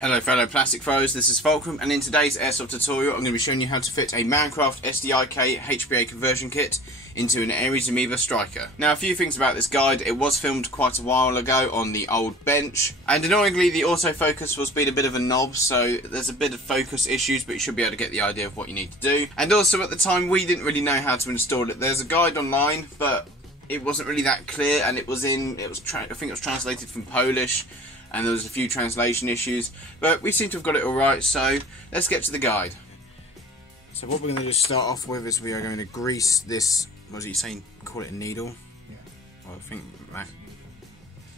Hello fellow plastic pros, this is Fulcrum, and in today's Airsoft tutorial I'm going to be showing you how to fit a Mancraft SDIK HPA conversion kit into an Ares Amoeba Striker. Now a few things about this guide: it was filmed quite a while ago on the old bench, and annoyingly the autofocus was being a bit of a knob, so there's a bit of focus issues, but you should be able to get the idea of what you need to do. And also at the time we didn't really know how to install it. There's a guide online, but it wasn't really that clear, and I think it was translated from Polish, and there was a few translation issues, but we seem to have got it alright, so let's get to the guide. So what we're going to just start off with is we are going to grease this, what was he saying, call it a needle? Yeah. Well, I think,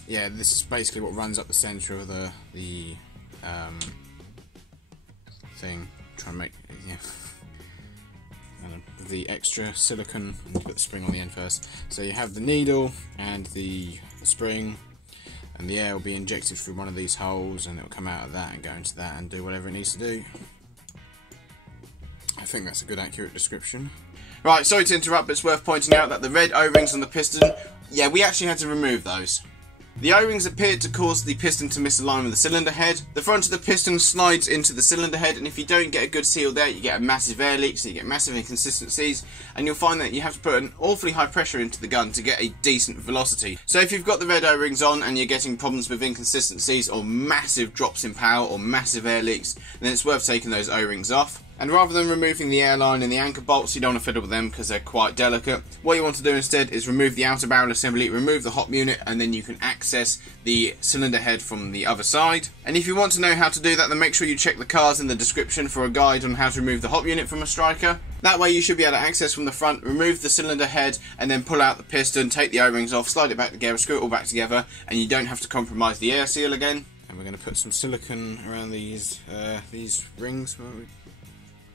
yeah, this is basically what runs up the centre of the thing, try and make, yeah, and the extra silicone, and put the spring on the end first. So you have the needle and the spring, and the air will be injected through one of these holes, and it will come out of that and go into that and do whatever it needs to do. I think that's a good accurate description. Right, sorry to interrupt, but it's worth pointing out that the red O-rings on the piston, yeah, we actually had to remove those. The O-rings appeared to cause the piston to misalign with the cylinder head. The front of the piston slides into the cylinder head, and if you don't get a good seal there, you get a massive air leak, so you get massive inconsistencies, and you'll find that you have to put an awfully high pressure into the gun to get a decent velocity. So if you've got the red O-rings on and you're getting problems with inconsistencies or massive drops in power or massive air leaks, then it's worth taking those O-rings off. And rather than removing the airline and the anchor bolts, you don't want to fiddle with them because they're quite delicate. What you want to do instead is remove the outer barrel assembly, remove the hop unit, and then you can access the cylinder head from the other side. And if you want to know how to do that, then make sure you check the cards in the description for a guide on how to remove the hop unit from a Striker. That way you should be able to access from the front, remove the cylinder head, and then pull out the piston, take the O-rings off, slide it back together, screw it all back together, and you don't have to compromise the air seal again. And we're going to put some silicone around these rings.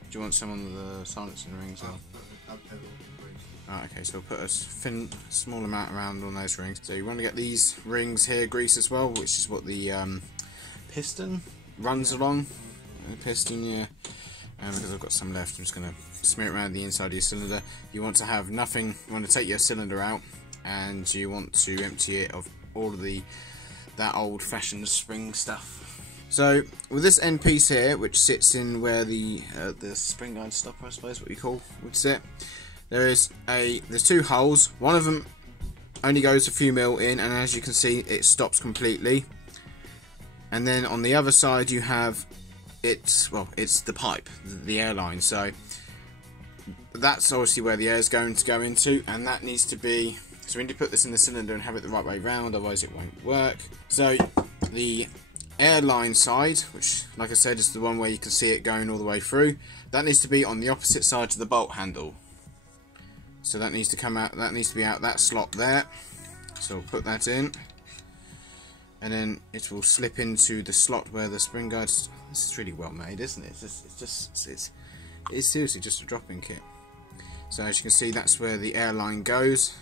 Do you want some on the silencing rings? Okay, so we'll put a thin, small amount around on those rings. So you want to get these rings here greased as well, which is what the piston runs along. The piston, yeah. And because I've got some left, I'm just going to smear it around the inside of your cylinder. You want to have nothing. You want to take your cylinder out, and you want to empty it of all of that old-fashioned spring stuff. So with this end piece here, which sits in where the spring guide stopper, I suppose what you would sit, there's two holes. One of them only goes a few mil in, and as you can see, it stops completely. And then on the other side, you have it's the pipe, the airline. So that's obviously where the air is going to go into, and that needs to be. So we need to put this in the cylinder and have it the right way round, otherwise it won't work. So the airline side, which like I said is the one where you can see it going all the way through, that needs to be on the opposite side to the bolt handle. So that needs to come out, that needs to be out that slot there. So we'll put that in, and then it will slip into the slot where the spring guide. This is really well made, isn't it? It's seriously just a drop-in kit. So as you can see, that's where the airline goes,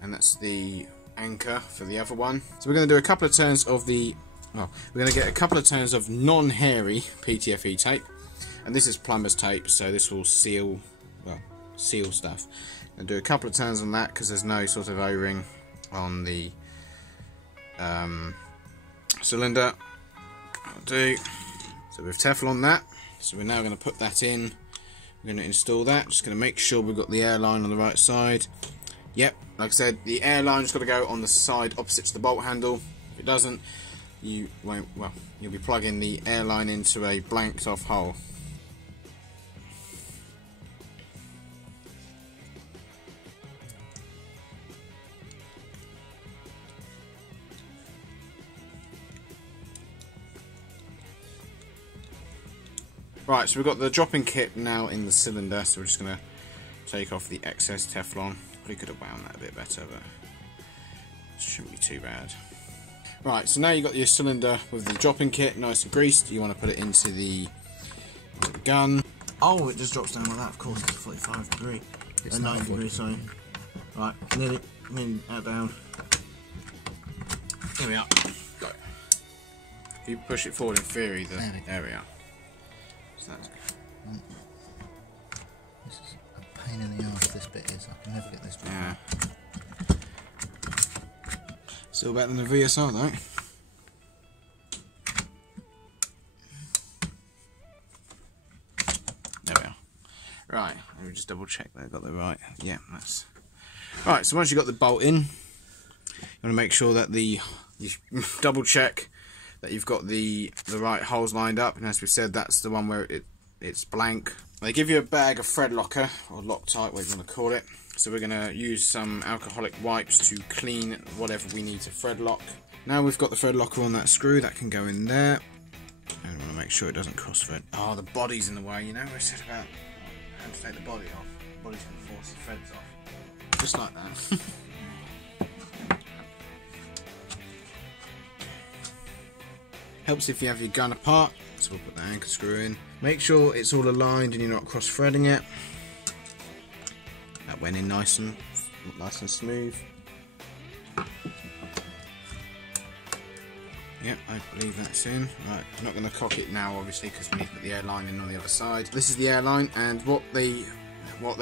and that's the anchor for the other one. So we're going to do a couple of turns of we're going to get a couple of turns of non-hairy PTFE tape, and this is plumber's tape, so this will seal stuff. And do a couple of turns on that because there's no sort of O-ring on the cylinder. That'll do. So we've Teflon that. So we're now going to put that in. We're going to install that. Just going to make sure we've got the airline on the right side. Yep, like I said, the airline's got to go on the side opposite to the bolt handle. If it doesn't, you won't. Well, you'll be plugging the airline into a blanked off hole. Right, so we've got the drop-in kit now in the cylinder, so we're just going to take off the excess Teflon. We could have wound that a bit better, but it shouldn't be too bad. Right, so now you've got your cylinder with the drop-in kit nice and greased. You want to put it into the gun. Oh, it just drops down like that, of course, it's 45 degree. It's 90 degrees, sorry. Right, nearly out down. Here we are. Go. If you push it forward in theory, there we are. So that's good. This is a pain in the arse, this bit is. I can never get this bit. Yeah. Still better than the VSR though. Right, let me just double check that I got the right. Yeah, that's right. So once you've got the bolt in, you want to make sure that you double check that you've got the right holes lined up. And as we said, that's the one where it's blank. They give you a bag of thread locker or Loctite, whatever you want to call it. So we're going to use some alcoholic wipes to clean whatever we need to thread lock. Now we've got the thread locker on that screw, that can go in there. And we want to make sure it doesn't cross thread. Oh, the body's in the way, you know, we said about how to take the body off. The body's going to force the threads off. Just like that. Helps if you have your gun apart, so we'll put the anchor screw in. Make sure it's all aligned and you're not cross threading it. That went in nice and smooth. Yep, I believe that's in. Right, I'm not going to cock it now, obviously, because we need to put the airline in on the other side. This is the airline, and what they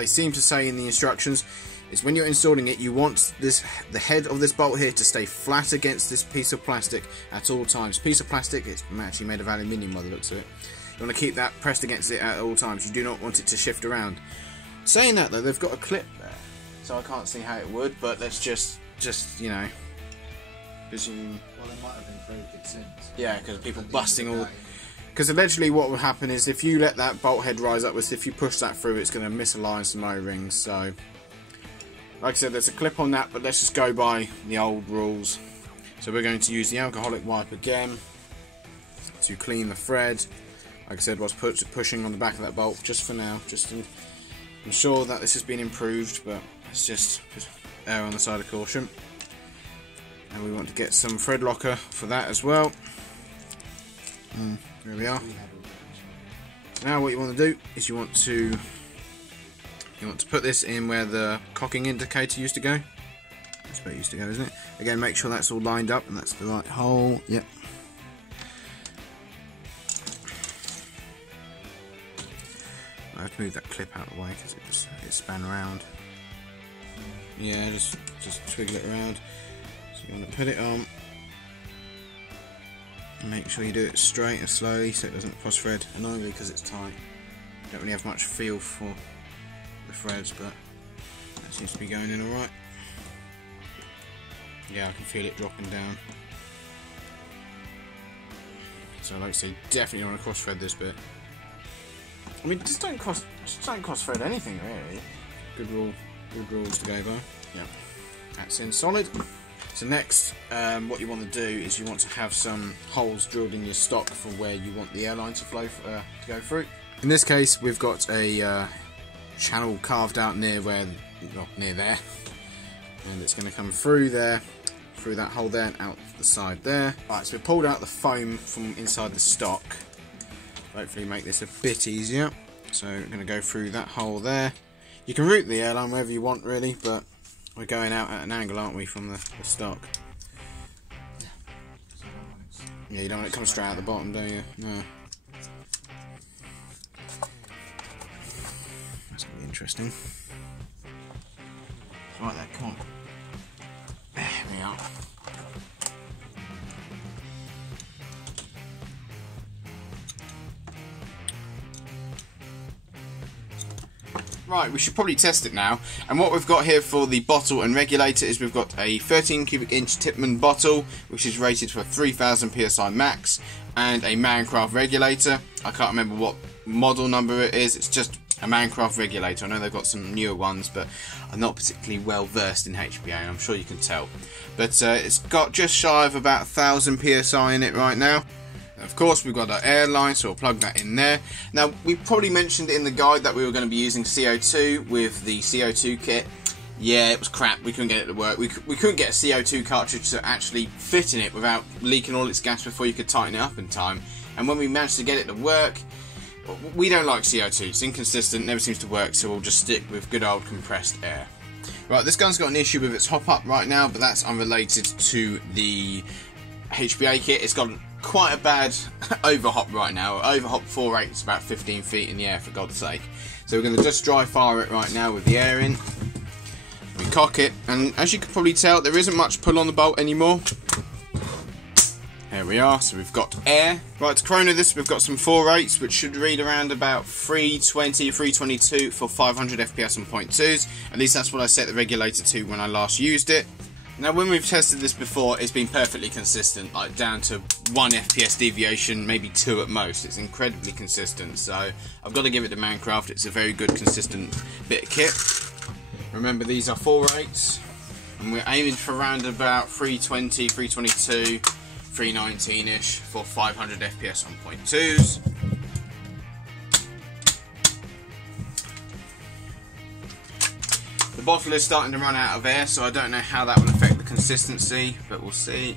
seem to say in the instructions is when you're installing it, you want the head of this bolt here to stay flat against this piece of plastic at all times. Piece of plastic, it's actually made of aluminium by the looks of it. You want to keep that pressed against it at all times. You do not want it to shift around. Saying that though, they've got a clip there, so I can't see how it would, but let's just you know. Well, they might have improved it since. Yeah, because people busting all. Because allegedly, what will happen is if you let that bolt head rise upwards, if you push that through, it's going to misalign some O-rings. So, like I said, there's a clip on that, but let's just go by the old rules. So we're going to use the alcoholic wipe again to clean the thread. Like I said, whilst pushing on the back of that bolt, just for now, just to ensure that this has been improved, but it's just err on the side of caution. And we want to get some thread locker for that as well. There we are. Now what you want to do is you want to put this in where the cocking indicator used to go. That's where it used to go, isn't it? Again, make sure that's all lined up and that's the right hole. Yep. I have to move that clip out of the way because it span around. Yeah, just twiggle it around. So you want to put it on. Make sure you do it straight and slowly so it doesn't cross thread. Annoyingly, because it's tight, you don't really have much feel for the threads, but that seems to be going in alright. Yeah, I can feel it dropping down. So like I say, definitely want to cross thread this bit. I mean, just don't cross thread anything really. Good rules to go by. Yeah, that's in solid. So next, what you want to do is you want to have some holes drilled in your stock for where you want the airline to flow to go through. In this case, we've got a channel carved out near there, and it's going to come through there, through that hole there, and out the side there. Right, so we pulled out the foam from inside the stock. Hopefully, make this a bit easier. So we're going to go through that hole there. You can route the airline wherever you want, really, but we're going out at an angle, aren't we, from the stock? Yeah, you don't want it to come straight out the bottom, do you? No. That's going to be interesting. Right there, come on. There we are. Right, we should probably test it now. And what we've got here for the bottle and regulator is we've got a 13 cubic inch Tippmann bottle, which is rated for 3000 psi max, and a Mancraft regulator. I can't remember what model number it is. It's just a Mancraft regulator. I know they've got some newer ones, but I'm not particularly well versed in HPA, and I'm sure you can tell. But it's got just shy of about 1000 psi in it right now. Of course, we've got our airline, so we'll plug that in there. Now, we probably mentioned in the guide that we were going to be using CO2 with the CO2 kit. Yeah, it was crap. We couldn't get it to work. We couldn't get a CO2 cartridge to actually fit in it without leaking all its gas before you could tighten it up in time. And when we managed to get it to work, we don't like CO2. It's inconsistent, never seems to work, so we'll just stick with good old compressed air. Right, this gun's got an issue with its hop-up right now, but that's unrelated to the HPA kit. It's got quite a bad overhop right now. Overhop 4.8 is about 15 feet in the air, for God's sake. So we're going to just dry fire it right now with the air in. We cock it, and as you can probably tell, there isn't much pull on the bolt anymore. Here we are, so we've got air. Right, to chrono this, we've got some 4.8s, which should read around about 320, 322 for 500 FPS on 0.2s. At least that's what I set the regulator to when I last used it. Now, when we've tested this before, it's been perfectly consistent, like down to 1 FPS deviation, maybe 2 at most. It's incredibly consistent, so I've got to give it to Mancraft. It's a very good, consistent bit of kit. Remember, these are 4.8s, and we're aiming for around about 320, 322, 319-ish for 500 FPS on 0.2s. The bottle is starting to run out of air, so I don't know how that will affect the consistency, but we'll see.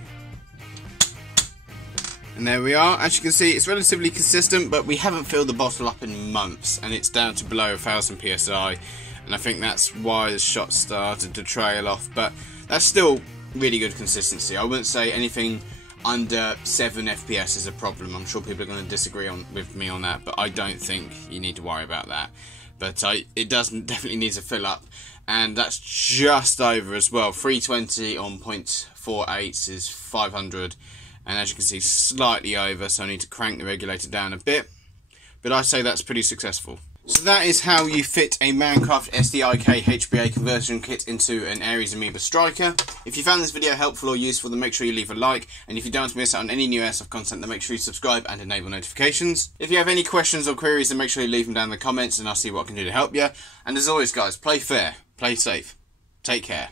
And there we are. As you can see, it's relatively consistent, but we haven't filled the bottle up in months, and it's down to below 1000 PSI, and I think that's why the shots started to trail off, but that's still really good consistency. I wouldn't say anything under 7 FPS is a problem. I'm sure people are going to disagree with me on that, but I don't think you need to worry about that. But it definitely needs a fill up, and that's just over as well. 320 on 0.48 is 500, and as you can see, slightly over, so I need to crank the regulator down a bit, but I say that's pretty successful. So that is how you fit a Mancraft SDIK HPA conversion kit into an Ares Amoeba Striker. If you found this video helpful or useful, then make sure you leave a like, and if you don't want to miss out on any new Airsoft content, then make sure you subscribe and enable notifications. If you have any questions or queries, then make sure you leave them down in the comments, and I'll see what I can do to help you. And as always, guys, play fair, play safe, take care.